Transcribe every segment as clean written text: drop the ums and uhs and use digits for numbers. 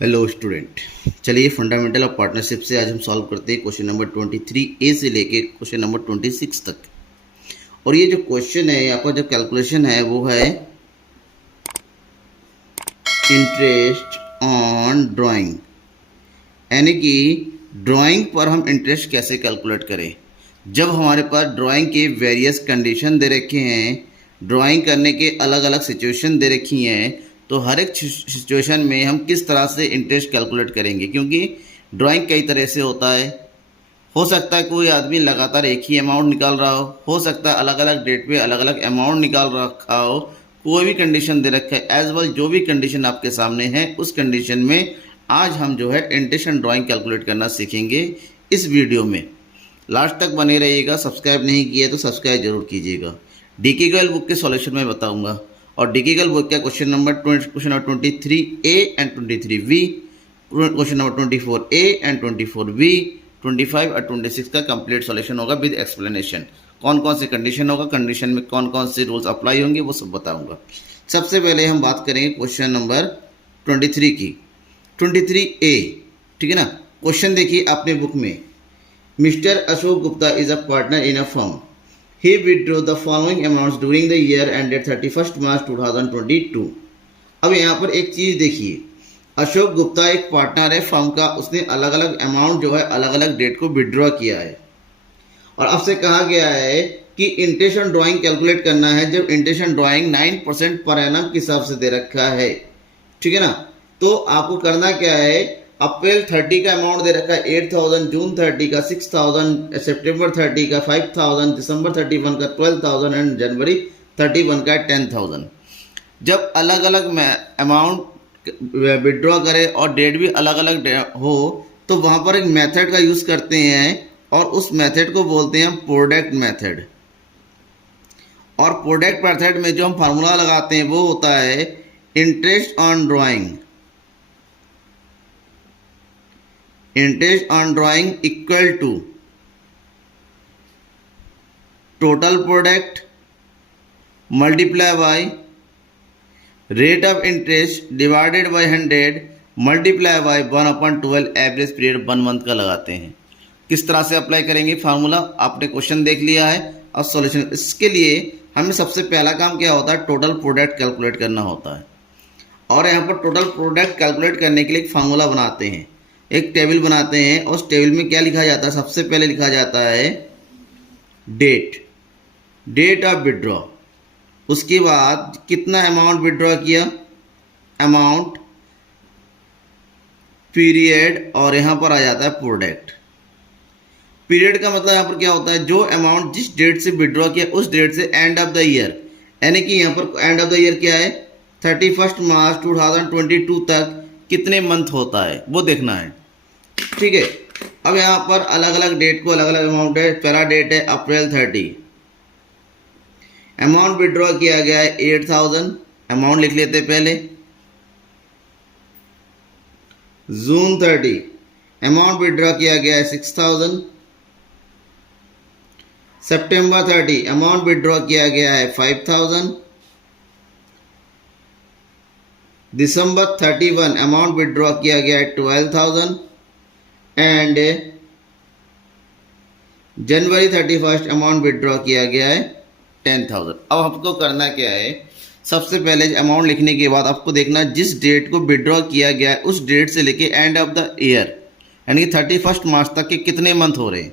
Hello student, चलिए fundamental of partnership से आज हम सॉल्व करते हैं क्वेश्चन नंबर 23A से लेके क्वेश्चन नंबर 26 तक। और ये जो क्वेश्चन है, आपका जो कैलकुलेशन है वो है इंटरेस्ट ऑन ड्राइंग, यानी कि ड्राइंग पर हम इंटरेस्ट कैसे कैलकुलेट करें। जब हमारे पास ड्राइंग के वेरियस कंडीशन दे रखे हैं, ड्राइंग करने के अलग अलग सिचुएशन दे रखी हैं, तो हर एक सिचुएशन में हम किस तरह से इंटरेस्ट कैलकुलेट करेंगे, क्योंकि ड्राइंग कई तरह से होता है। हो सकता है कोई आदमी लगातार एक ही अमाउंट निकाल रहा हो सकता है अलग अलग डेट पे अलग अलग अमाउंट निकाल रखा हो, कोई भी कंडीशन दे रखा है। एज वेल जो भी कंडीशन आपके सामने है, उस कंडीशन में आज हम जो है इंटरेस्ट एंड ड्राइंग कैलकुलेट करना सीखेंगे इस वीडियो में। लास्ट तक बने रहिएगा। सब्सक्राइब नहीं किया तो सब्सक्राइब जरूर कीजिएगा। डीके गर्ल बुक के सॉल्यूशन में बताऊंगा, और डीके गर्ल बुक का question number 23A and 23B, question number 24A and 24B, 25 और 26 का कंप्लीट सॉल्यूशन होगा विद एक्सप्लेनेशन। कौन कौन से कंडीशन होगा, कंडीशन में कौन कौन से रूल्स अप्लाई होंगे, वो सब बताऊंगा। सबसे पहले हम बात करेंगे क्वेश्चन नंबर 23 की, 23A। ठीक है ना। क्वेश्चन देखिए अपने बुक में। Mister Ashok Gupta is a partner in a firm. He withdrew the following amounts during the year ended 31st March 2022। अब यहाँ पर एक चीज़ देखिए, अशोक गुप्ता एक पार्टनर है फर्म का, उसने अलग अलग अमाउंट जो है अलग अलग डेट को विड्रॉ किया है। और अब से कहा गया है कि इंटरेस्ट ऑन ड्राइंग कैलकुलेट करना है, जब interest on drawing 9% per annum के हिसाब से दे रखा है। ठीक है ना। तो आपको करना क्या है, अप्रैल 30 का अमाउंट दे रखा है 8000, जून 30 का 6000, सितंबर 30 का 5000, दिसंबर 31 का 12000 एंड जनवरी 31 का 10000। जब अलग अलग अमाउंट विड्रॉ करे और डेट भी अलग अलग हो, तो वहाँ पर एक मेथड का यूज़ करते हैं, और उस मेथड को बोलते हैं प्रोडक्ट मेथड। और प्रोडक्ट मेथड में जो हम फार्मूला लगाते हैं वो होता है interest on drawing. Interest on drawing equal to total product multiply by rate of interest divided by 100 multiply by 1/12 average period 1 month का लगाते हैं। किस तरह से अप्लाई करेंगे फार्मूला, आपने क्वेश्चन देख लिया है। और सॉल्यूशन, इसके लिए हमें सबसे पहला काम क्या होता है, टोटल प्रोडक्ट कैलकुलेट करना होता है। और यहाँ पर टोटल प्रोडक्ट कैलकुलेट करने के लिए एक फार्मूला बनाते हैं, एक टेबल बनाते हैं। और उस टेबल में क्या लिखा जाता है, सबसे पहले लिखा जाता है डेट ऑफ विड्रॉ। उसके बाद कितना अमाउंट विड्रॉ किया, अमाउंट, पीरियड, और यहाँ पर आ जाता है प्रोडक्ट। पीरियड का मतलब यहाँ पर क्या होता है, जो अमाउंट जिस डेट से विड्रॉ किया उस डेट से एंड ऑफ द ईयर, यानी कि यहाँ पर एंड ऑफ द ईयर क्या है, 31 मार्च 2022 तक कितने मंथ होता है वो देखना है। ठीक है। अब यहाँ पर अलग अलग डेट को अलग अलग अमाउंट है। पहला डेट है अप्रैल 30, अमाउंट विड्रॉ किया गया है 8000, अमाउंट लिख लेते पहले। जून 30, अमाउंट विड्रॉ किया गया है 6000। सितंबर 30, अमाउंट विड्रॉ किया गया है 5000। दिसंबर 31, अमाउंट विड्रॉ किया गया है 12000 एंड जनवरी 31 अमाउंट विड्रॉ किया गया है 10000। अब आपको करना क्या है, सबसे पहले अमाउंट लिखने के बाद आपको देखना जिस डेट को विड्रॉ किया गया है उस डेट से लेके एंड ऑफ द ईयर, यानी कि 31 मार्च तक के कितने मंथ हो रहे हैं।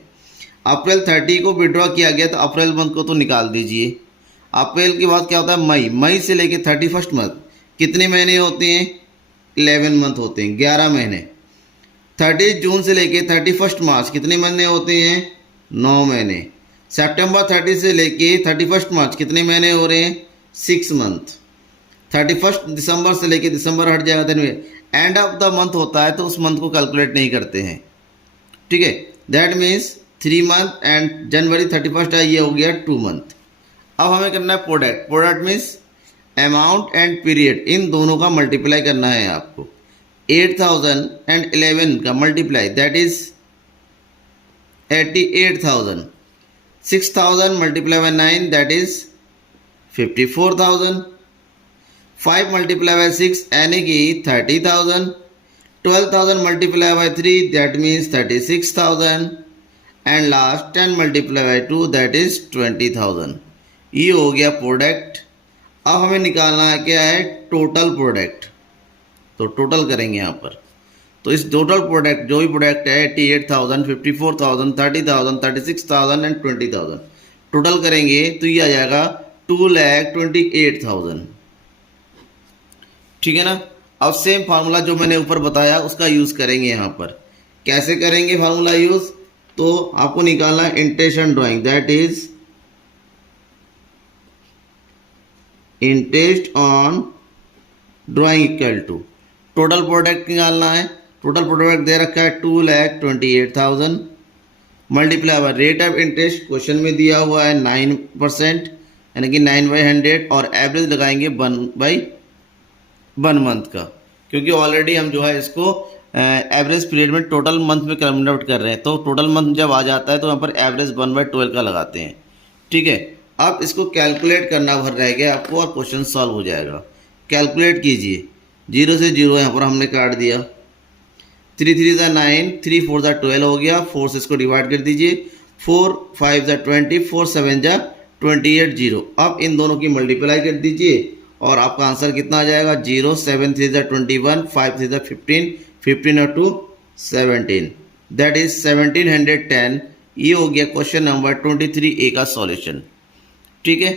अप्रैल 30 को विड्रॉ किया गया तो अप्रैल मंथ को तो निकाल दीजिए। अप्रैल के बाद क्या होता है, मई से लेके 31 मंथ कितने महीने होते हैं, 11 मंथ होते हैं, 11 महीने। 30 जून से लेके 31 मार्च कितने महीने होते हैं, 9 महीने। सितंबर 30 से लेके 31 मार्च कितने महीने हो रहे हैं, 6 मंथ। 31 दिसंबर से लेके दिसंबर हट जाएगा, दिन में एंड ऑफ द मंथ होता है तो उस मंथ को कैलकुलेट नहीं करते हैं। ठीक है। दैट मीन्स 3 मंथ, एंड जनवरी 31 है, ये हो गया 2 मंथ। अब हमें करना है product. Product means amount and period, इन दोनों का मल्टीप्लाई करना है आपको। 8000 एंड 11 का multiply, that is 88,000। 6000 multiply by 9, that is 54,000। 5 multiply by 6 यानी कि 30,000। 12,000 multiplied by 3 that means 36,000 and last 10 multiply by 2 that is 20,000। ये हो गया प्रोडक्ट। अब हमें निकालना है क्या है, टोटल प्रोडक्ट। तो टोटल करेंगे यहाँ पर, तो इस टोटल प्रोडक्ट जो भी प्रोडक्ट है 88,000, 54,000, 30,000, 36,000 एंड 20,000 टोटल करेंगे तो ये आ जाएगा 2,28,000। ठीक है ना। अब सेम फार्मूला जो मैंने ऊपर बताया उसका यूज़ करेंगे यहाँ पर। कैसे करेंगे फार्मूला यूज़, तो आपको निकालना है interest on drawing, that is interest on drawing equal to total product निकालना है। टोटल प्रोडक्ट दे रखा है 2,28,000 multiply by rate of interest question में दिया हुआ है 9% यानी कि 9/100 और एवरेज लगाएंगे 1/1 मंथ का, क्योंकि ऑलरेडी हम जो है इसको एवरेज पीरियड में टोटल मंथ में कन्वर्ट कर रहे हैं। तो टोटल मंथ जब आ जाता है तो यहाँ पर एवरेज 1/12 का लगाते हैं। ठीक है। अब इसको कैलकुलेट करना भर रह गया आपको और क्वेश्चन सॉल्व हो जाएगा। कैलकुलेट कीजिए, 0 से 0 यहाँ पर हमने काट दिया, 3 3 ज़ा 9, 3 4 ज़ा 12 हो गया, 4 से इसको डिवाइड कर दीजिए, 4 5 ज़ा 20, 4 7 ज़ा 28 0। अब इन दोनों की मल्टीप्लाई कर दीजिए और आपका आंसर कितना आ जाएगा, 0 7 3 ज़ा 21, 5 3 ज़ा 15, 15 और 2 17, दैट इज 1710। ये हो गया क्वेश्चन नंबर 23A का सॉल्यूशन। ठीक है।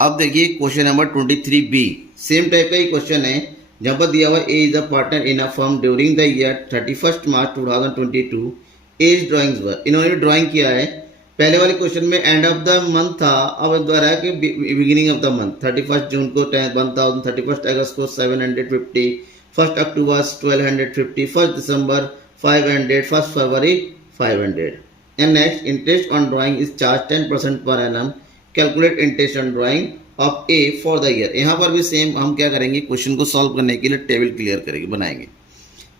अब देखिए question number 23B, same type का ही क्वेश्चन है, जहाँ पर दिया हुआ A is a partner in a firm during the year 31 March 2022। As drawings were, इन्होंने ड्राइंग किया है। पहले वाले क्वेश्चन में एंड ऑफ द मंथ था, अब द्वारा है कि बिगिनिंग ऑफ द मंथ, 31 जून को 10,000, 31 अगस्त को 750, 1 अक्टूबर 1250, 1 दिसंबर 500, 1 फरवरी 500। And next, interest on drawing is charge 10% पर annum. Calculate interest on drawing of A for the year. यहाँ पर भी सेम हम क्या करेंगे, क्वेश्चन को सॉल्व करने के लिए टेबल क्लियर करेंगे, बनाएंगे।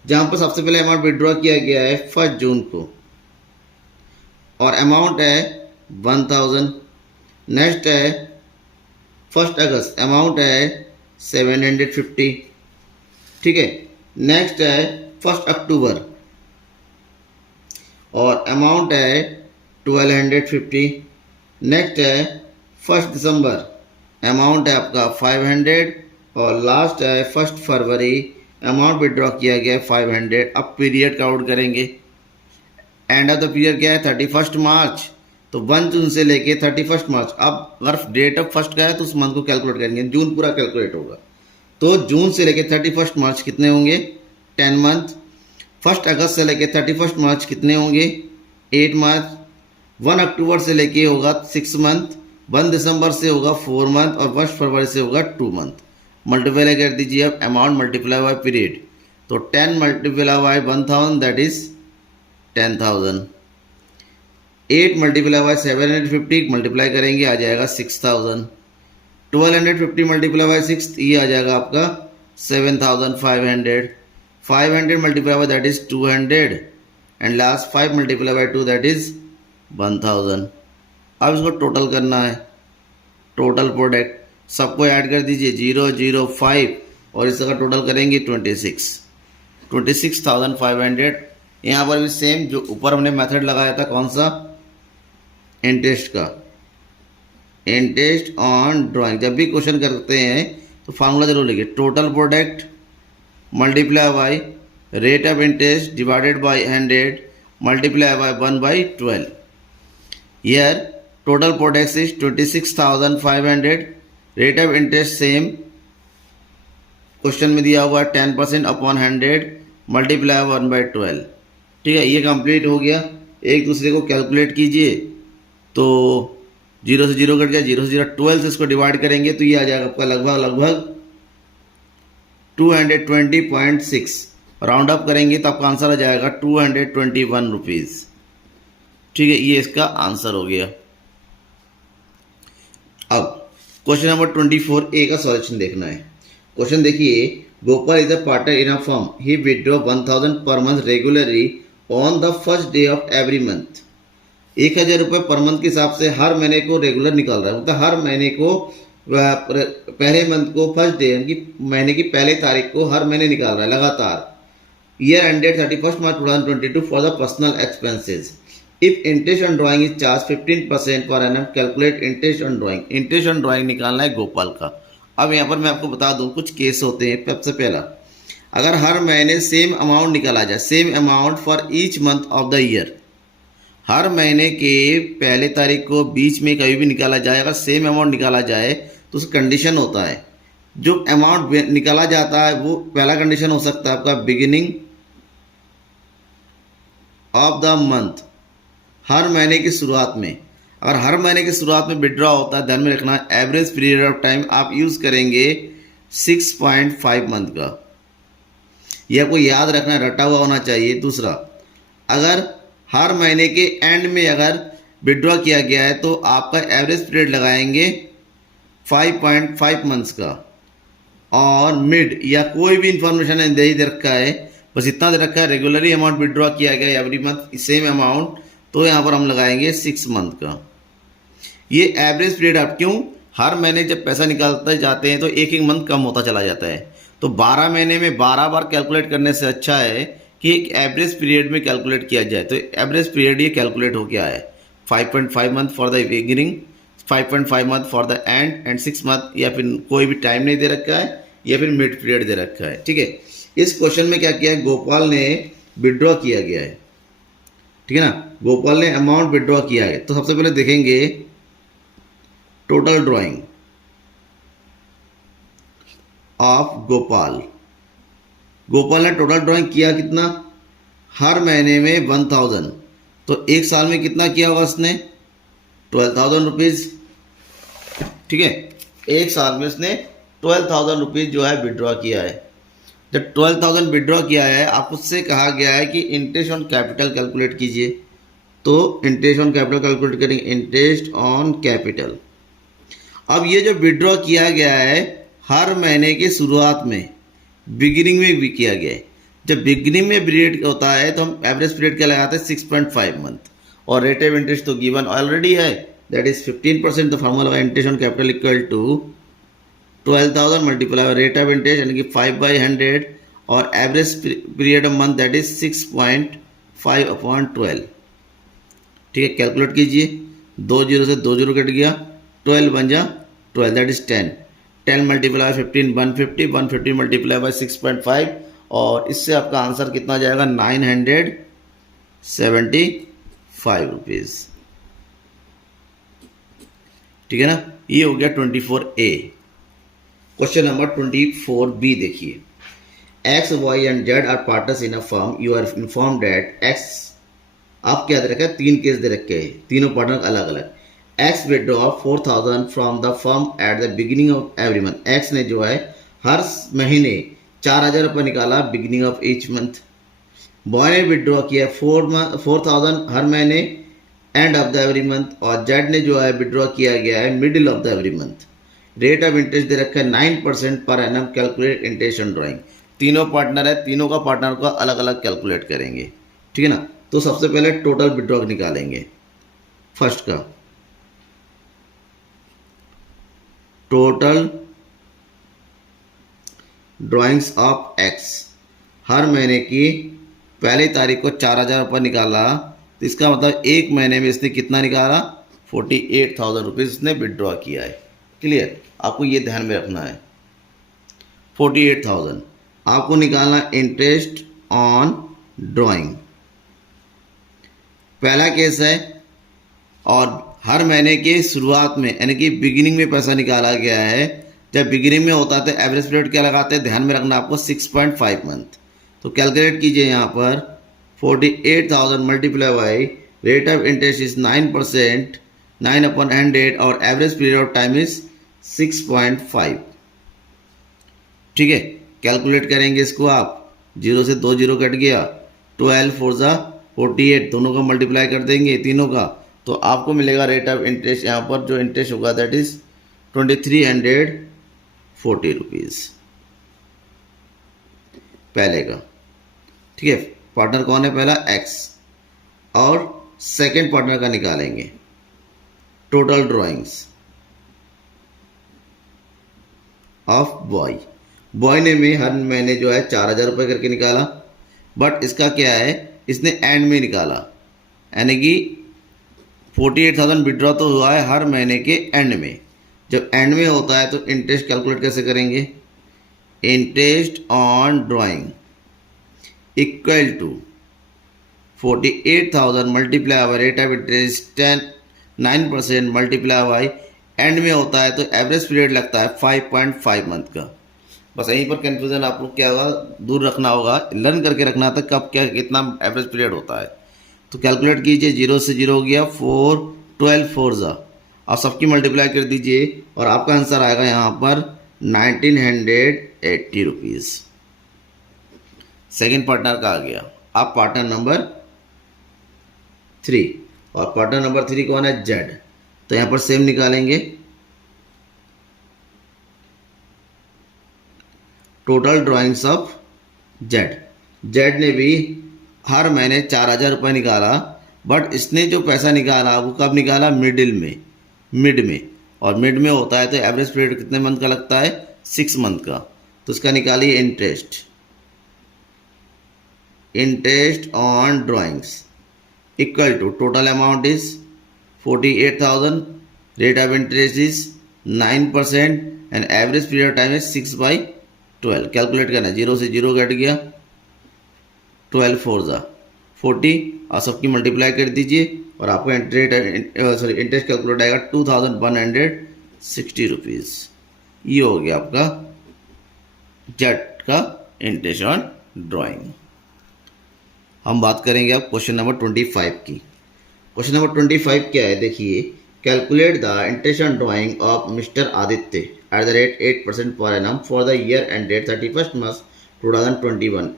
जहाँ पर सबसे पहले अमाउंट विड्रॉ किया गया है 1 जून को और अमाउंट है 1000। नेक्स्ट है 1 अगस्त, अमाउंट है 750। ठीक है। नेक्स्ट है 1 अक्टूबर और अमाउंट है 1250। नेक्स्ट है 1 दिसंबर, अमाउंट है आपका 500 और लास्ट है 1 फरवरी, अमाउंट विड्रॉ किया गया है 500। अब पीरियड काउंट करेंगे। एंड ऑफ द पीरियड क्या है, 31 मार्च, तो 1 जून से लेके 31 मार्च। अब अगर डेट ऑफ फर्स्ट का है तो उस मंथ को कैलकुलेट करेंगे, जून पूरा कैलकुलेट होगा। तो जून से लेके 31 मार्च कितने होंगे, 10 मंथ। 1 अगस्त से लेके 31 मार्च कितने होंगे, 8 मार्च। 1 अक्टूबर से लेके होगा 6 मंथ, 1 दिसंबर से होगा 4 मंथ और 1 फरवरी से होगा 2 मंथ। मल्टीप्लाई कर दीजिए अब अमाउंट मल्टीप्लाई बाय पीरियड, तो 10 multiply by 1000 that is 10,000। 8 multiply by 750 multiply करेंगे आ जाएगा 6,000। 1250 मल्टीप्लाई बाय 6 ये आ जाएगा आपका 7,500। 500 multiply by that is 200 and last 5 multiply by 2 that is 1000। अब इसको टोटल करना है, टोटल प्रोडक्ट सबको ऐड कर दीजिए 0 0 5 और इसका टोटल करेंगे 26,500। यहाँ पर भी सेम जो ऊपर हमने मेथड लगाया था, कौन सा, इंटरेस्ट का, इंटरेस्ट ऑन ड्राइंग। जब भी क्वेश्चन करते हैं तो फार्मूला जरूर लिखिए, total product multiply by rate of interest divided by 100 multiply by 1/12। Here total products is 26,500, rate of interest same, question में दिया हुआ 10% अपॉन 100 मल्टीप्लाई 1/12। ठीक है, ये कंप्लीट हो गया। एक दूसरे को कैलकुलेट कीजिए, तो 0 से 0 कट गया, 0 से 0 12 से इसको डिवाइड करेंगे तो ये आ जाएगा आपका लगभग 220.6। राउंड अप करेंगे तो आपका आंसर आ जाएगा 221 रुपीज़। ठीक है, ये इसका आंसर हो गया। अब क्वेश्चन नंबर 24A का सॉल्यूशन देखना है। क्वेश्चन देखिए, Gopal is a partner in a firm, he withdraw 1000 per month regularly on the first day of every month. 1000 रुपये पर मंथ के हिसाब से हर महीने को रेगुलर निकाल रहा है, मतलब हर महीने को पहले मंथ को फर्स्ट डे यानी कि महीने की पहले तारीख को हर महीने निकाल रहा है लगातार। Year ended 31 March 2022 for the personal expenses. If interest on drawing is charge 15% पर annum, calculate interest on drawing. Interest on drawing निकालना है गोपाल का। अब यहाँ पर मैं आपको बता दूँ कुछ केस होते हैं। सबसे पहला, अगर हर महीने सेम अमाउंट निकाला जाए, same amount for each month of the year, हर महीने के पहले तारीख को बीच में कभी भी निकाला जाए, अगर सेम अमाउंट निकाला जाए तो उस कंडीशन होता है, जो अमाउंट निकाला जाता है वो पहला कंडीशन हो सकता है आपका बिगिनिंग ऑफ द मंथ, हर महीने की शुरुआत में। अगर हर महीने की शुरुआत में विड्रॉ होता है, ध्यान में रखना एवरेज पीरियड ऑफ टाइम आप यूज़ करेंगे 6.5 मंथ का, यह आपको याद रखना, रटा हुआ होना चाहिए। दूसरा, अगर हर महीने के एंड में अगर विड्रॉ किया गया है तो आपका एवरेज पीरियड लगाएंगे 5.5 मंथ्स का। और मिड या कोई भी इंफॉर्मेशन नहीं दे रखा है, बस इतना दे रखा है रेगुलरली अमाउंट विड्रॉ किया गया एवरी मंथ सेम अमाउंट, तो यहाँ पर हम लगाएंगे 6 मंथ का। ये एवरेज पीरियड आप क्यों, हर महीने जब पैसा निकालते जाते हैं तो एक एक मंथ कम होता चला जाता है, तो 12 महीने में 12 बार कैलकुलेट करने से अच्छा है कि एक एवरेज पीरियड में कैलकुलेट किया जाए। तो एवरेज पीरियड ये कैलकुलेट हो गया है 5.5 month for the beginning, 5.5 month for the end 6 month, या फिर कोई भी टाइम नहीं दे रखा है या फिर मिड पीरियड दे रखा है। ठीक है, इस क्वेश्चन में क्या किया है, गोपाल ने विड्रॉ किया गया है, ठीक है ना, गोपाल ने अमाउंट विड्रॉ किया है। तो सबसे पहले देखेंगे total drying of Gopal. Gopal ने टोटल ड्राइंग किया कितना, हर महीने में 1000, तो एक साल में कितना किया होगा उसने 12,000 रुपीज़। ठीक है, एक साल में उसने 12,000 रुपीज़ जो है विड्रॉ किया है। जब 12,000 विड्रॉ किया है, आप उससे कहा गया है कि इंटरेस्ट ऑन कैपिटल कैलकुलेट कीजिए, तो इंटरेस्ट ऑन कैपिटल कैलकुलेट करेंगे, इंटरेस्ट ऑन कैपिटल। अब ये जो विड्रॉ किया गया है हर महीने की शुरुआत में, बिगिनिंग में भी किया गया है। जब बिगिनिंग में पीरियड होता है तो हम एवरेज पीरियड क्या लगाते हैं 6.5 मंथ, और रेट ऑफ इंटरेस्ट तो गिवन ऑलरेडी है, दैट इज 15%। तो फार्मूला लगा interest on capital equal to 12,000 multiply rate of interest यानी कि 5/100, और average period of month that is 6.5/12। ठीक है, कैलकुलेट कीजिए, 2 0 से 2 0 कट गया, 12 बन जा 12 that is 10, 10 multiply 15 150, 150 multiply by 6.5, और इससे आपका आंसर कितना जाएगा 975 रुपीज़। ठीक है ना, ये हो गया 24A। क्वेश्चन नंबर 24B देखिए, X, Y and Z are partners in a firm, you are inform that X, आप क्या दे रखा है, 3 केस दे रखे हैं, तीनों पार्टनर अलग अलग। X withdraw 4,000 from the firm at the beginning of every month. X ने जो है हर महीने 4,000 रुपये निकाला beginning of each month. Y ने विड्रॉ किया 4,000 हर महीने end of the every month, और जेड ने जो है विड्रॉ किया गया है middle of the every month. Rate of interest दे रखा है 9% per annum, calculate interest on drawing. तीनों पार्टनर है, तीनों का पार्टनर को अलग अलग कैलकुलेट करेंगे। ठीक है ना, तो सबसे पहले टोटल विड्रॉ निकालेंगे। फर्स्ट का टोटल ड्राइंग्स ऑफ एक्स, हर महीने की पहली तारीख को 4,000 रुपये निकाला, तो इसका मतलब एक महीने में इसने कितना निकाला 48,000 रुपीज़ इसने विड्रॉ किया है। क्लियर, आपको ये ध्यान में रखना है 48,000 आपको निकालना इंटरेस्ट ऑन ड्राइंग, पहला केस है। और हर महीने के शुरुआत में यानी कि बिगिनिंग में पैसा निकाला गया है। जब बिगिनिंग में होता है तो एवरेज पीरियड क्या लगाते हैं, ध्यान में रखना आपको 6.5 मंथ। तो कैलकुलेट कीजिए यहाँ पर 48,000 multiply by rate of interest is 9%, 9/100, और average period of time is 6.5। ठीक है, कैलकुलेट करेंगे इसको आप, 0 से 2 0 कट गया, 12 4 ज़ा 48, दोनों का मल्टीप्लाई कर देंगे तीनों का, तो आपको मिलेगा रेट ऑफ इंटरेस्ट यहाँ पर जो इंटरेस्ट होगा दैट इज 2,340 रुपीज़ पहले का। ठीक है, पार्टनर कौन है, पहला एक्स, और सेकंड पार्टनर का निकालेंगे total drawings. Of boy. Boy ने में हर महीने जो है 4,000 रुपये करके निकाला, बट इसका क्या है, इसने एंड में निकाला, यानी कि 48,000 विड्रॉ तो हुआ है हर महीने के एंड में। जब एंड में होता है तो इंटरेस्ट कैलकुलेट कैसे करेंगे, interest on drawing equal to 48,000 multiply by rate of interest 9% multiply by end में होता है तो एवरेज पीरियड लगता है 5.5 मंथ का। बस यहीं पर कंफ्यूजन आप लोग क्या होगा, दूर रखना होगा, लर्न करके रखना था कब क्या कितना एवरेज पीरियड होता है। तो कैलकुलेट कीजिए, 0 से 0 हो गया 4, 12 4 जा, आप सबकी मल्टीप्लाई कर दीजिए और आपका आंसर आएगा यहाँ पर 1980 रुपीज़। सेकेंड पार्टनर का आ गया। अब पार्टनर नंबर 3, और पार्टनर नंबर 3 कौन है, जेड। तो यहाँ पर सेम निकालेंगे, total drawings of Z. Z ने भी हर महीने 4,000 रुपये निकाला, बट इसने जो पैसा निकाला वो कब निकाला, मिड में, और मिड में होता है तो एवरेज पीरियड कितने मंथ का लगता है, 6 मंथ का। तो इसका निकालिए interest on drawings equal to total amount is 48,000, rate of interest is 9% and average period time is 6/12। Calculate करना है, 0 से 0 कट गया, 12 4 जा 40, और सबकी मल्टीप्लाई कर दीजिए और आपको इंटरेस्ट कैलकुलेट आएगा 2,160 रुपीज़। ये हो गया आपका जेड का इंटरेस्ट ऑन ड्राइंग। हम बात करेंगे अब क्वेश्चन नंबर 25 की। क्वेश्चन नंबर 25 क्या है, देखिए, calculate the interest on drawing of mister Aditya at the rate 8% per annum for the year ended 31 March 2021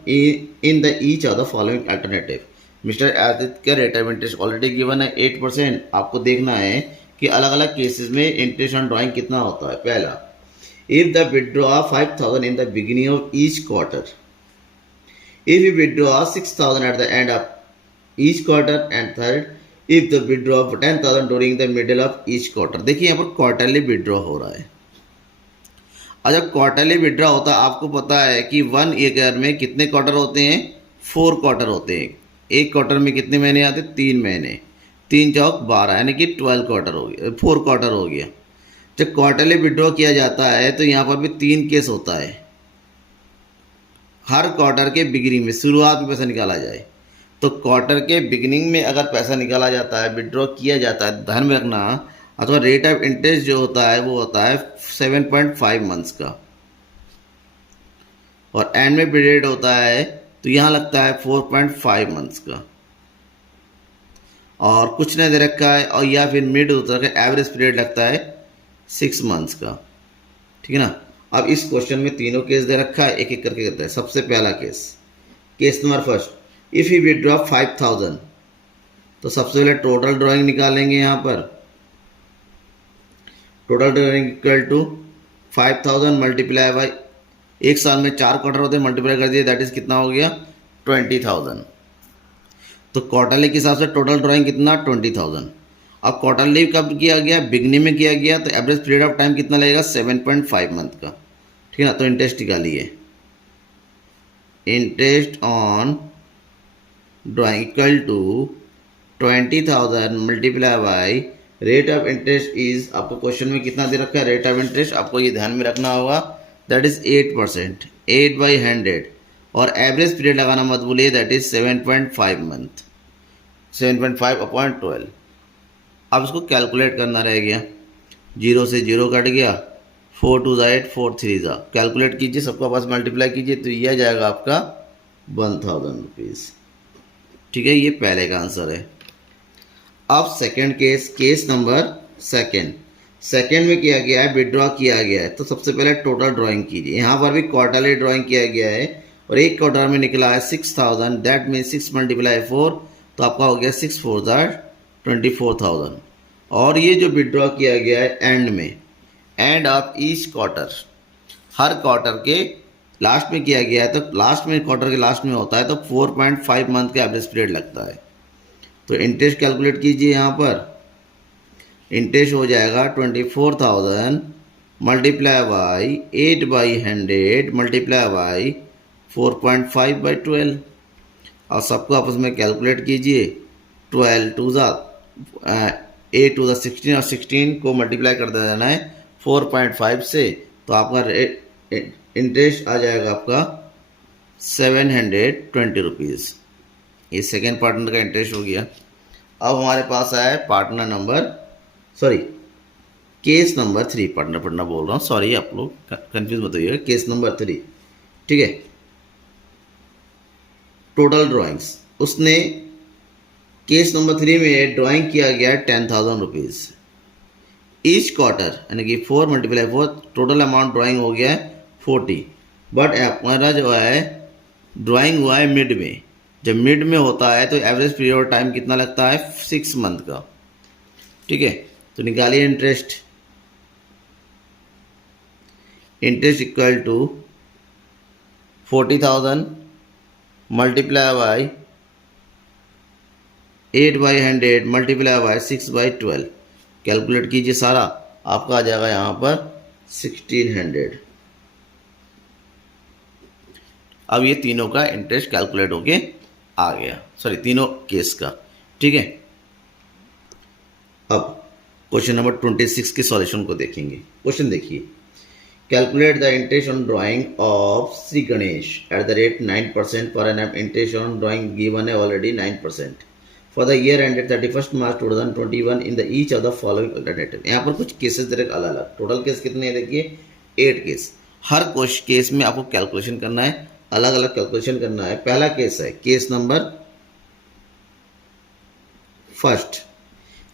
in the each of the following alternative. Mister Aditya का rate of interest already given है 8%। आपको देखना है कि अलग अलग केसेस में interest on drawing कितना होता है। पहला, if the withdraw 5,000 in the beginning of each quarter, if you withdraw 6,000 at the end of each quarter, and third, if the withdraw 10,000 during the middle of each quarter। देखिए यहाँ पर quarterly withdraw हो रहा है, और जब quarterly withdraw होता है आपको पता है कि 1 ईयर में कितने क्वार्टर होते हैं, 4 क्वार्टर होते हैं। एक क्वार्टर में कितने महीने आते हैं, 3 महीने, 3 चौक 12, यानी कि 12 क्वार्टर हो गया, 4 क्वार्टर हो गया। जब क्वार्टरली विड्रॉ किया जाता है तो यहाँ पर भी 3 केस होता है। हर क्वार्टर के बिगिनिंग में, शुरुआत में पैसा निकाला जाए, तो क्वार्टर के बिगिनिंग में अगर पैसा निकाला जाता है, विड्रॉ किया जाता है, ध्यान में रखना, अथवा रेट ऑफ इंटरेस्ट जो होता है वो होता है 7.5 मंथ्स का, और एंड में पीरियड होता है तो यहाँ लगता है 4.5 मंथ्स का, और कुछ नहीं दे रखा है, और या फिर मिड होता है, एवरेज पीरियड लगता है 6 मंथ्स का। ठीक है ना। अब इस क्वेश्चन में तीनों केस दे रखा है, एक एक करके करता है। सबसे पहला case number first, if you withdraw 5,000, तो सबसे पहले टोटल ड्राइंग निकालेंगे। यहाँ पर total drawing equal to 5,000 multiply by, एक साल में 4 क्वार्टर होते हैं, मल्टीप्लाई कर दिए, दैट इज कितना हो गया, 20,000। तो क्वार्टरली के हिसाब से टोटल ड्राइंग कितना, 20,000। अब क्वार्टरली कब किया गया, बिगनिंग में किया गया, तो एवरेज पीरियड ऑफ टाइम कितना लगेगा, 7.5 मंथ का। ठीक है ना। तो इंटरेस्ट निकालिए, interest on drawing equal to 20,000 multiply by rate of interest is, आपको क्वेश्चन में कितना दे रखा है, रेट ऑफ इंटरेस्ट, आपको ये ध्यान में रखना होगा, दैट इज 8%, 8/100, और एवरेज पीरियड लगाना मत भूलिए, दैट इज 7.5 मंथ, 7.5/12। अब इसको कैलकुलेट करना रह गया, 0 से 0 कट गया, 4 2 जा 8, 4 3 जा, कैलकुलेट कीजिए, सबका पास मल्टीप्लाई कीजिए, तो यह जाएगा आपका 1,000 रुपीज़। ठीक है, ये पहले का आंसर है। अब सेकंड केस नंबर सेकंड में किया गया है, विड्रॉ किया गया है, तो सबसे पहले टोटल ड्राइंग कीजिए। यहाँ पर भी क्वार्टरली ड्राइंग किया गया है, और एक क्वार्टर में निकला है 6,000, दैट मीन 6 मल्टीप्लाई 4, तो आपका हो गया 6 4 जा 24,000। और ये जो विड्रॉ किया गया है एंड में, end of each quarter, her quarter के लास्ट में किया गया है, तो लास्ट में, क्वार्टर के लास्ट में होता है, तो 4.5 मंथ का एवरेज पीरियड लगता है। तो इंटरेस्ट कैलकुलेट कीजिए, यहाँ पर इंटरेस्ट हो जाएगा 24,000 मल्टीप्लाई बाई 8/100 मल्टीप्लाई बाई 4.5/12 और सबको आपस में कैलकुलेट कीजिए। 12 टू ज़ा 8 टू ज़ा 16 और 16 को मल्टीप्लाई कर देना है 4.5 से, तो आपका इंटरेस्ट आ जाएगा आपका 720 रुपीज़। ये सेकेंड पार्टनर का इंटरेस्ट हो गया। अब हमारे पास आया partner number case number 3, partner पढ़ना बोल रहा हूँ, सॉरी आप लोग कंफ्यूज मत होइएगा। केस नंबर 3, ठीक है। टोटल ड्राइंग्स, उसने केस नंबर 3 में ड्राइंग किया गया 10,000 रुपीज़। ईच क्वार्टर यानी कि 4 × 4 टोटल अमाउंट ड्राइंग हो गया है 40। बट हमारा जो है ड्राइंग हुआ है मिड में। जब मिड में होता है तो एवरेज पीरियड ऑफ टाइम कितना लगता है 6 मंथ का, ठीक है। तो निकालिए interest. Interest equal to 40,000 multiply by 8/100 multiply by 6/12। Calculate कीजिए सारा, आपका आ जाएगा यहाँ पर 1600। अब ये तीनों का इंटरेस्ट कैलकुलेट होके आ गया, सॉरी तीनों केस का, ठीक है। अब क्वेश्चन नंबर 26 के सॉल्यूशन को देखेंगे। क्वेश्चन देखिए, calculate the interest on drawing of Shri Ganesh at the rate 9% per annum. Interest on drawing given है already 9% for the year ended 31 March 2021 in the each of the following alternative. यहाँ पर कुछ cases they रखे अलग अलग, total case कितने हैं देखिए 8 केस। हर केस में आपको कैलकुलेशन करना है, अलग अलग कैलकुलेशन करना है। पहला केस है case number first.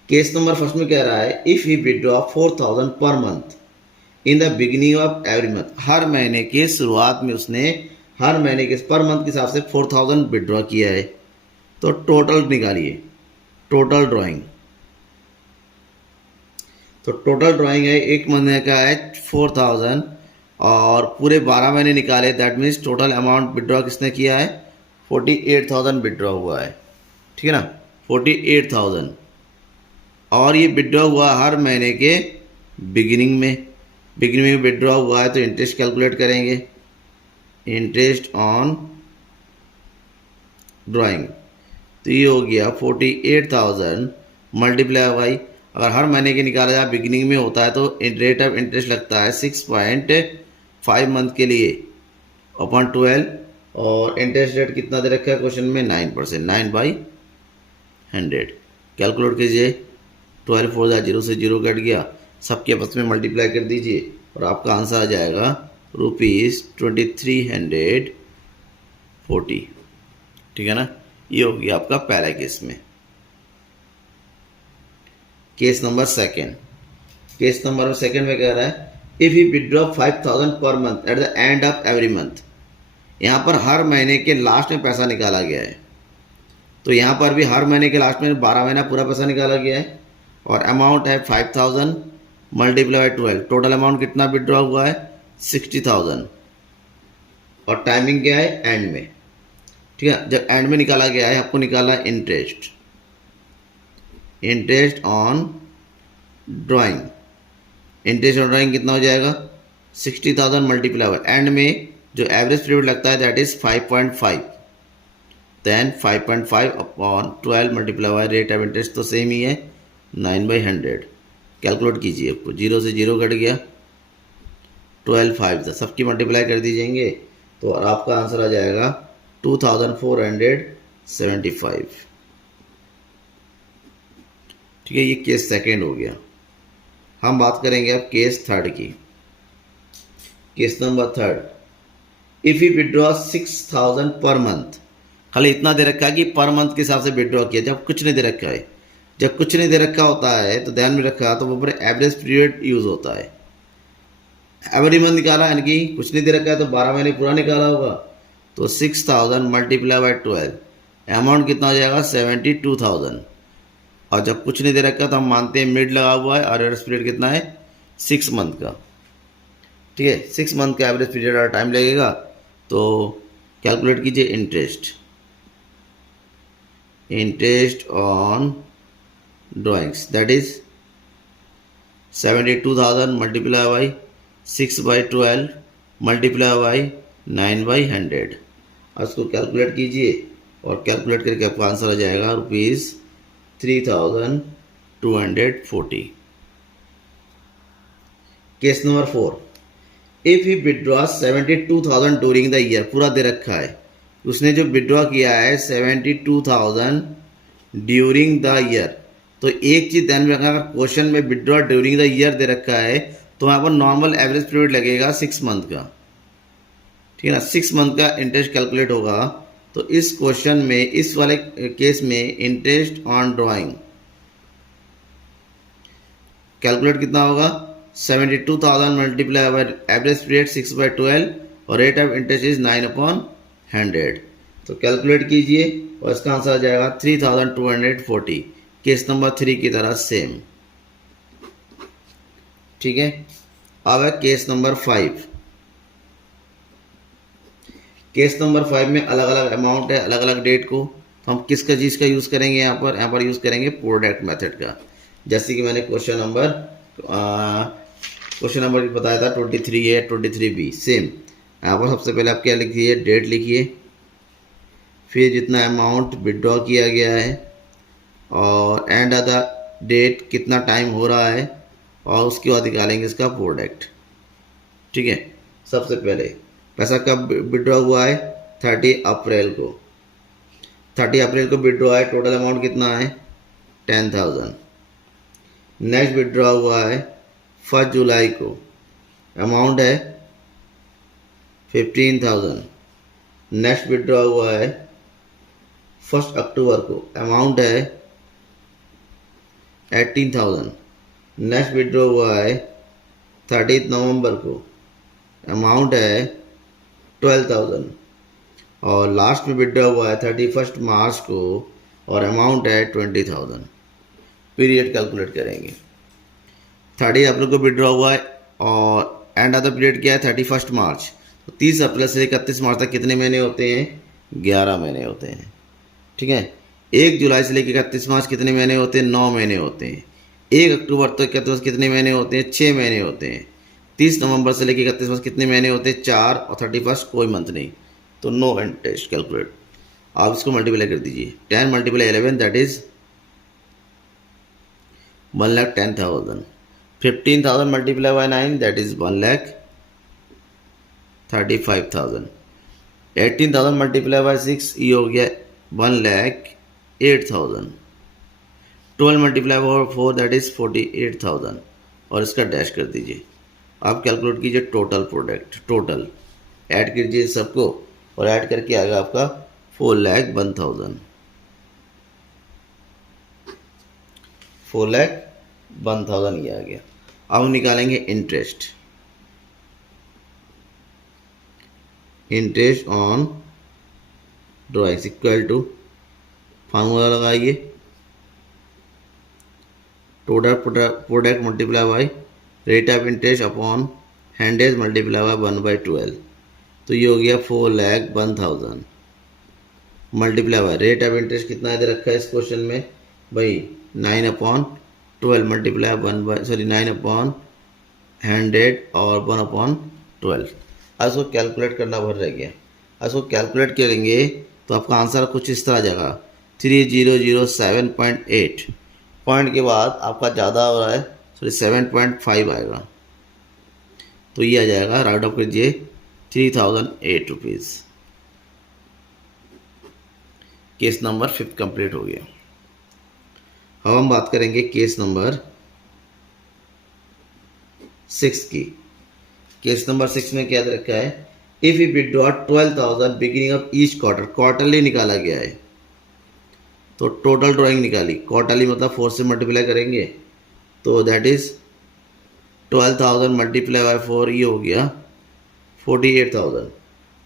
Case number first में कह रहा है if he withdraw 4,000 per month in the beginning of every month. हर महीने के शुरुआत में उसने हर महीने के पर मंथ के हिसाब से 4,000 विड्रॉ किया है। तो टोटल निकालिए, टोटल ड्राइंग। तो टोटल ड्राइंग है एक महीने का है 4,000 और पूरे 12 महीने निकाले, that means total amount withdraw किसने किया है 48,000 विड्रॉ हुआ है, ठीक है ना 48,000। और ये विड्रॉ हुआ हर महीने के बिगिनिंग में विड्रॉ हुआ है, तो इंटरेस्ट कैलकुलेट करेंगे। इंटरेस्ट ऑन ड्राइंग, तो ये हो गया 48,000 मल्टीप्लाई बाई, अगर हर महीने के निकाला जाए बिगिनिंग में होता है तो रेट ऑफ इंटरेस्ट लगता है 6.5 मंथ के लिए अपॉन 12। और इंटरेस्ट रेट कितना दे रखा है क्वेश्चन में 9%, 9/100। कैलकुलेट कीजिए, 12 4 0 से 0 कट गया, सबके आपस में मल्टीप्लाई कर दीजिए और आपका आंसर आ जाएगा ₹2340, ठीक है ना। ये हो गया आपका पहला केस में। Case number second. Case number second में कह रहा है if he withdraw 5,000 per month at the end of every month. यहाँ पर हर महीने के लास्ट में पैसा निकाला गया है, तो यहाँ पर भी हर महीने के लास्ट में 12 महीना पूरा पैसा निकाला गया है और अमाउंट है 5,000 मल्टीप्लाई बाई 12। टोटल अमाउंट कितना विड्रॉ हुआ है 60,000 और टाइमिंग क्या है एंड में, ठीक है। जब एंड में निकाला गया है आपको निकाला interest. Interest on drawing, interest on drawing कितना हो जाएगा 60,000 मल्टीप्लाई बाई एंड में जो एवरेज पीरियड लगता है that is 5.5, then 5.5 upon 12 multiply by rate of interest तो सेम ही है 9/100। कैलकुलेट कीजिए, आपको 0 से 0 कट गया, 12 5 सबकी मल्टीप्लाई कर दीजिएंगे तो आपका आंसर आ जाएगा 2,475, ठीक है। ये केस सेकेंड हो गया। हम बात करेंगे अब केस थर्ड की। Case number third, if you withdraw 6,000 per month. खाली इतना दे रखा है कि पर मंथ के हिसाब से विड्रॉ किया, जब कुछ नहीं दे रखा है। जब कुछ नहीं दे रखा होता है तो ध्यान में रखा तो वो पर एवरेज पीरियड यूज होता है। एवरी मंथ निकाला यानी कि कुछ नहीं दे रखा है तो 12 महीने पूरा निकाला होगा, तो 6,000 मल्टीप्लाई बाई 12 अमाउंट कितना हो जाएगा 72,000। और जब कुछ नहीं दे रखा तो हम मानते हैं मिड लगा हुआ है और एवरेज पीरियड कितना है 6 मंथ का, ठीक है। 6 मंथ का एवरेज पीरियड और टाइम लगेगा, तो कैलकुलेट कीजिए interest on drawings that is 72,000 multiply by 6/12 multiply by 9/100। अब इसको कैलकुलेट कीजिए और कैलकुलेट करके आपका आंसर आ जाएगा ₹3240। Case number 4, if he withdraw 72,000 during the year, पूरा दे रखा है, उसने जो विड्रॉ किया है 72,000 ड्यूरिंग द ईयर। तो एक चीज ध्यान में रखना, अगर क्वेश्चन में विड्रॉ ड्यूरिंग द ईयर दे रखा है तो वहाँ पर नॉर्मल एवरेज पीरियड लगेगा 6 मंथ का, ठीक है ना। 6 मंथ का इंटरेस्ट कैलकुलेट होगा। तो इस क्वेश्चन में, इस वाले केस में इंटरेस्ट ऑन ड्राइंग कैलकुलेट कितना होगा, 72,000 मल्टीप्लाई बाय एवरेज पीरियड 6/12 और रेट ऑफ इंटरेस्ट इज 9/100। तो कैलकुलेट कीजिए और इसका आंसर आ जाएगा 3240। केस नंबर 3 की तरह सेम, ठीक है। अब है केस नंबर 5। केस नंबर 5 में अलग अलग अमाउंट है, अलग अलग डेट को। तो हम किसका चीज़ का यूज़ करेंगे, यहाँ पर यूज़ करेंगे प्रोडक्ट मेथड का। जैसे कि मैंने क्वेश्चन नंबर बताया था 23 है, 23B सेम। यहाँ पर सबसे पहले आप क्या लिखिए, डेट लिखिए, फिर जितना अमाउंट विड्रॉ किया गया है और एंड ऑफ द डेट कितना टाइम हो रहा है, और उसके बाद निकालेंगे इसका प्रोडक्ट, ठीक है। सबसे पहले पैसा कब विड्रॉ हुआ है, 30 अप्रैल को। 30 अप्रैल को विड्रॉ है, टोटल अमाउंट कितना है 10,000। नेक्स्ट विड्रॉ हुआ है 1 जुलाई को, अमाउंट है 15,000। नेक्स्ट विड्रॉ हुआ है 1 अक्टूबर को, अमाउंट है 18,000। नेक्स्ट विड्रॉ हुआ है 30 नवंबर को, अमाउंट है 12,000। और लास्ट में विड्रॉ हुआ है 31 मार्च को और अमाउंट है 20,000। पीरियड कैलकुलेट करेंगे। 30 अप्रैल को विड्रॉ हुआ है और एंड ऑफ द पीरियड क्या है 31 मार्च। तो 30 अप्रैल से 31 मार्च तक कितने महीने होते हैं, 11 महीने होते हैं, ठीक है। 1 जुलाई से लेकर 31 मार्च कितने महीने होते हैं, 9 महीने होते हैं। 1 अक्टूबर तक 31 कितने महीने होते हैं, 6 महीने होते हैं। 30 नवंबर से लेकर 31 मार्च कितने महीने होते हैं, 4, और 31 कोई मंथ नहीं। तो नो इंटरेस्ट कैलकुलेट। आप इसको मल्टीप्लाई कर दीजिए, 10 × 11 that is 1,10,000। 15,000 multiply by 9 that is 1,35,000। 18,000 multiply by 6 ये हो गया 1,08,000। 12 मल्टीप्लाई बाय 4 दैट इज 48,000 और इसका डैश कर दीजिए। आप कैलकुलेट कीजिए टोटल प्रोडक्ट, टोटल ऐड कीजिए सबको और ऐड करके आएगा आपका 4,01,000। 4,01,000 ये आ गया। अब हम निकालेंगे interest. Interest on drawing equal to, formula लगाइए, total product multiply by rate of interest upon 100 multiply by 1/12। तो ये हो गया 4,01,000 multiply by rate of interest कितना इधर रखा है इस क्वेश्चन में भाई, 9/12 मल्टीप्लाई 9/100 और 1/12। अब इसको कैलकुलेट करना भर रह गया। अब इसको कैलकुलेट करेंगे तो आपका आंसर कुछ इस तरह आ जाएगा 3007.8। पॉइंट के बाद आपका ज़्यादा हो रहा है, 7.5 आएगा। तो ये आ जाएगा, राइट ऑफ कीजिए 3,008 रुपीज़। केस नंबर 5 कंप्लीट हो गया। अब हम बात करेंगे केस नंबर 6 की। केस नंबर 6 में क्या रखा है, if you withdraw 12,000 beginning of each quarter, quarterly निकाला गया है। तो टोटल ड्राइंग निकाली, क्वार्टरली मतलब 4 से मल्टीप्लाई करेंगे तो दैट इज 12,000 मल्टीप्लाई बाय 4 ये हो गया 48,000।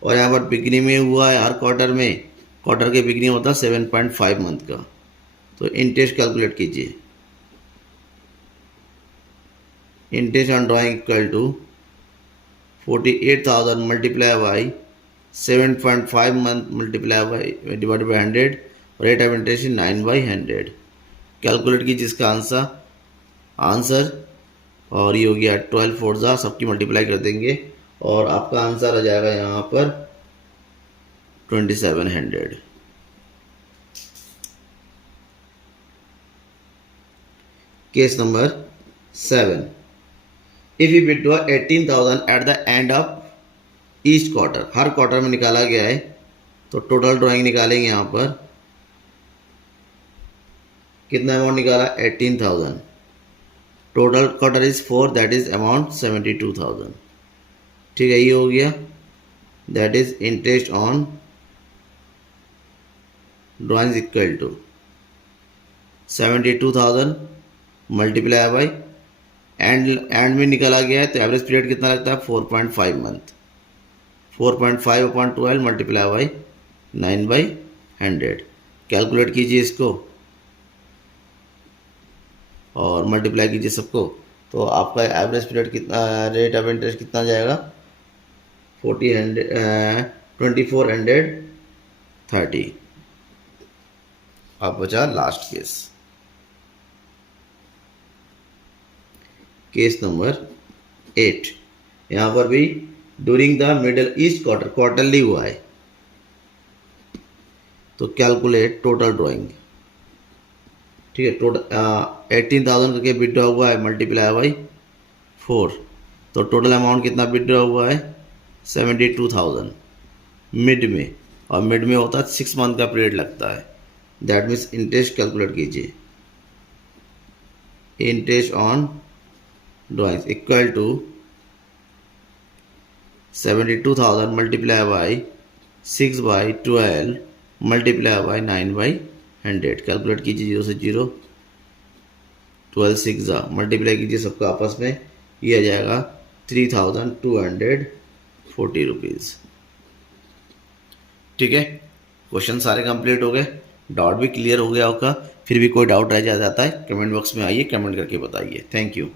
और यहाँ पर बिगनिंग में हुआ है, हर क्वार्टर में, क्वार्टर के बिगनिंग होता है 7.5 मंथ का। तो इंटरेस्ट कैलकुलेट कीजिए। Interest on drawing equal to 48,000 multiply by 7.5 month multiply by divided by 100, rate of interest 9/100। Calculate कीजिए इसका आंसर और ये हो गया 12 फोर्जा, सबकी मल्टीप्लाई कर देंगे और आपका आंसर आ जाएगा यहाँ पर 2700। Case number 7, if you withdraw 18,000 at the end of each quarter, her quarter में निकाला गया है, तो टोटल ड्राइंग निकालेंगे यहाँ पर। कितना अमाउंट निकाला? 18,000। Total quarter is 4, that is amount 72,000। ठीक है, ये हो गया, that is interest on drawing equal to 72,000 multiply by end में निकाला गया है, तो एवरेज पीरियड कितना लगता है? 4.5 month. 4.5 upon 12 multiply by 9/100। Calculate कीजिए इसको और मल्टीप्लाई कीजिए सबको, तो आपका एवरेज पीरियड कितना, रेट ऑफ इंटरेस्ट कितना जाएगा? 2430। अब बचा लास्ट केस, केस नंबर 8। यहाँ पर भी during the middle east quarter, quarterly हुआ है, तो कैलकुलेट टोटल ड्राइंग। ठीक है, टोटल 18,000 करके विड्रॉ हुआ है, मल्टीप्लाई बाई 4, तो टोटल अमाउंट कितना विड्रॉ हुआ है? 72,000 मिड में, और मिड में होता है 6 मंथ का पीरियड लगता है। दैट मीन्स इंटरेस्ट कैलकुलेट कीजिए, interest on drawings equal to 72,000 multiply by 6/12 multiply by 9/100। Calculate कीजिए, 0 से 0, 12 6 मल्टीप्लाई कीजिए सबका आपस में, ये आ जाएगा 3,240 रुपीज़। ठीक है, क्वेश्चन सारे कंप्लीट हो गए, डाउट भी क्लियर हो गया होगा। फिर भी कोई डाउट रह जाता है, कमेंट बॉक्स में आइए, कमेंट करके बताइए। Thank you.